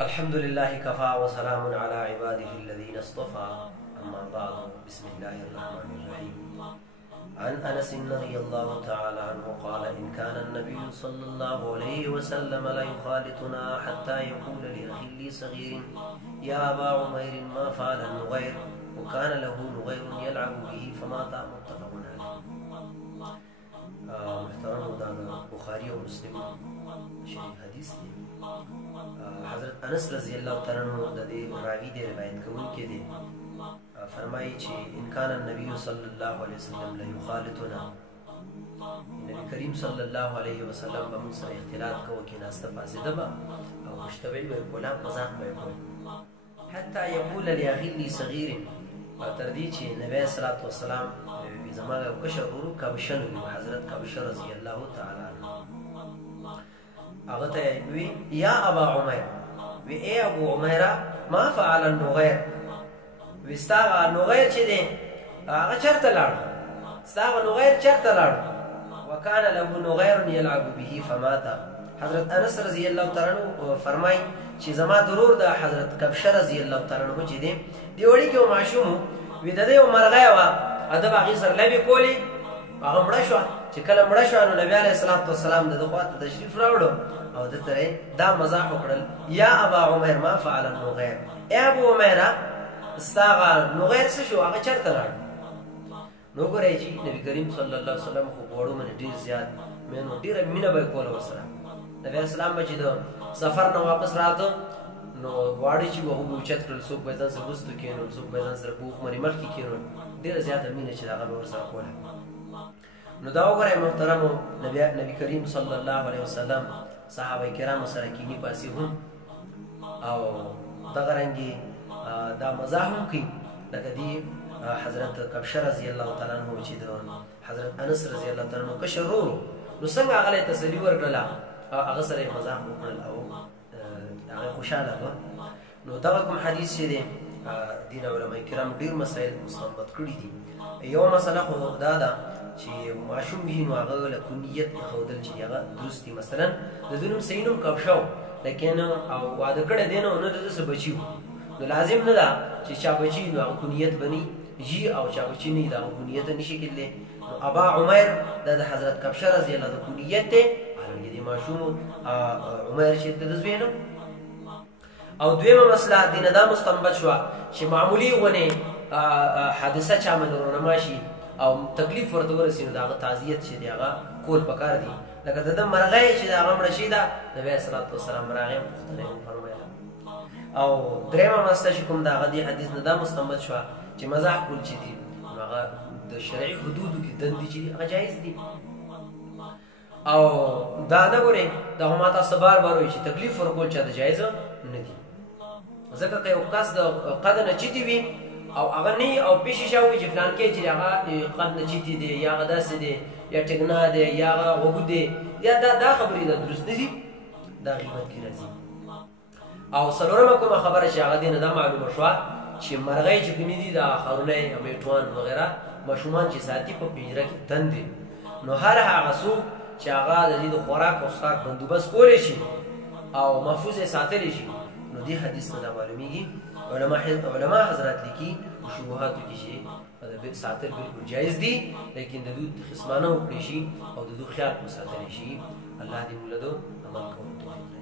الحمد لله كفى وسلام على عباده الذين اصطفى. أما بعد، بسم الله الرحمن الرحيم. عن أنس رضي الله تعالى عنه قال: إن كان النبي صلى الله عليه وسلم لا يخالطنا حتى يقول لأخي لي صغير: يا أبا عمير ما فعل النغير؟ وكان له نغير يلعب به فمات. متفق عليه. محترم بخاري ومسلم شریف حدیث دی. حضرت انس رضی اللہ تعالی عنہ د دې راوی دی روایت کوونکی دی، فرمایي چې ان کان النبي صلی الله علیه وسلم لا یخالطنا، نبی کریم صلی الله علیه وسلم به موږ سره اختلاط کوو، کېناسته پاڅېده به او خوشطبعي به یې کوله، مذاق به یې کول، حتی یقول لاخي لي صغیر، تر دې چې نبی علیه الصلاة والسلام زما یو کشر ورور کابشه نومېده، حضرت کابشه رضی الله تعالی عنه، هغه ته وی: یا ابا عمیر، وی ای ابو عمیره ما فعل النغیر، وی ستا هغه نغیر چې دی هغه چېرته لاړ، ستا هغه نغیر چېرته لاړ؟ وکان له نغیر یلعب به فمات. حضرت انس رضی الله تعالی عنه فرمایي چې زما ضرور د حضرت کبشه رضی الله تعالی عنه چې دی دی وړي کې ماشوم وی د دې مرغۍ وه، ادب هغې سره لبې کولې، هغه مړه شوه. چې کله مړه شوه نو نبي علیه السلام د ده خوا ته تشریف راوړو او ده ته دا مزاح وکړل: یا ابا عمیر ما فعل النغیر، ای ابو عمیره ستا هغه نغیر څه شو، هغه چېرته لاړ؟ نو ګورئ چې نبي کریم صلی الله علیه وسلم خو په وړو باندې ډېر زیات مینو، ډېره مینه به یې کوله ورسره. نبي علیه السلام به چې د سفر نه واپس راته نو واړه چې به هغوی اوچت کړل، څوک به یې ځان سره وروستو کېنول، څوک به یې ځان سره په اوښ باندې مخکې کېنول، ډېره زیاته مینه چې د هغه به ورسره کوله. نو دا وګورئ محترمو، نبي کریم صلی الله علیه وسلم صحابه کرامو سره کینی پاسې هم او دغه رنګې دا مزاح هم کوي، لکه دې حضرت کبشه رضی الله تعالی عنه چې د حضرت انس رضی الله تعالی عنه کشر ورور نو څنګه هغه له تسلي ورکړله، هغه سره یې مزاح وکړل او هغه خوشحاله کړه. نو دغه کوم حدیث چې دی دین علماء کرام ډېر مسایل مستنبط کړي دي. یوه مسله خو دا ده چې ماشوم وي نو هغه له کونیت ایښودل چې هغه درست دي. مثلا د ده نوم صحیح نوم کبشه و، لیکن او واده کړی دی نو د ده څه بچي و، نو لازم نه ده چې چا بچي نو هغه کونیت به نه وي او چا بچي نه وي د هغه کونیت نه شي کېدلی. نو ابا عمیر دا د حضرت کبشه رضی الله د کونیت دی، حالانکې د ماشوم عمیر چې د ده زوی نه. او دویمه مسله دینه دا مستنبط شوه چې معمولي غونې حادثه چا باندې رونما شي او تکلیف ورته ورسي نو د هغه تعزیت چې دی هغه کول پکار دي، لکه د ده مرغۍ چې د هغه مړه شي ده، نبي علیه صلات وسلام راغی پوښتنه یې وفرمایله. او درېیمه مسله چې کوم د هغه دې حدیث نه دا مستنبط شوه چې مزاح کول چې دي نو هغه د شرعي حدودو کې دندې چې دي هغه جایز دي. او دا نه ګورئ دا خو ما تاسو ته بار بار وایي چې تکلیف ورکول چا ته جایز نه دي، ځکه که یو کس د قد نه چیتي وي او هغه نه او پیشي شا وي چې فلان کې چې هغه قد نه چیتي دی یا هغه داسې دی یا ټکنه دی یا هغه غوږ دی یا دا خبرې د درست نه دي، دا غیبت کې راځي. او څلورمه کومه خبره چې هغه دې نه دا معلومه شوه چې مرغۍ چې کومې دي دا خرونی میټوان وغیره ماشومان چې ساتي په پنجره کې بند دي، نو هر هغه څوک چې هغه د دې د خوراک او څښاک بندوبست کولی شي او محفوظ یې ساتلی شي، نو دې حدیث نه دا معلومیږي. علما حضرات لیکي په شبهاتو کې چې ساتل بالکل جایز دي، لیکن د دوی خصمانه وکړی شي او د دوی خیال وساتلی شي. الله دې موږ له ده عمل کوو توفیق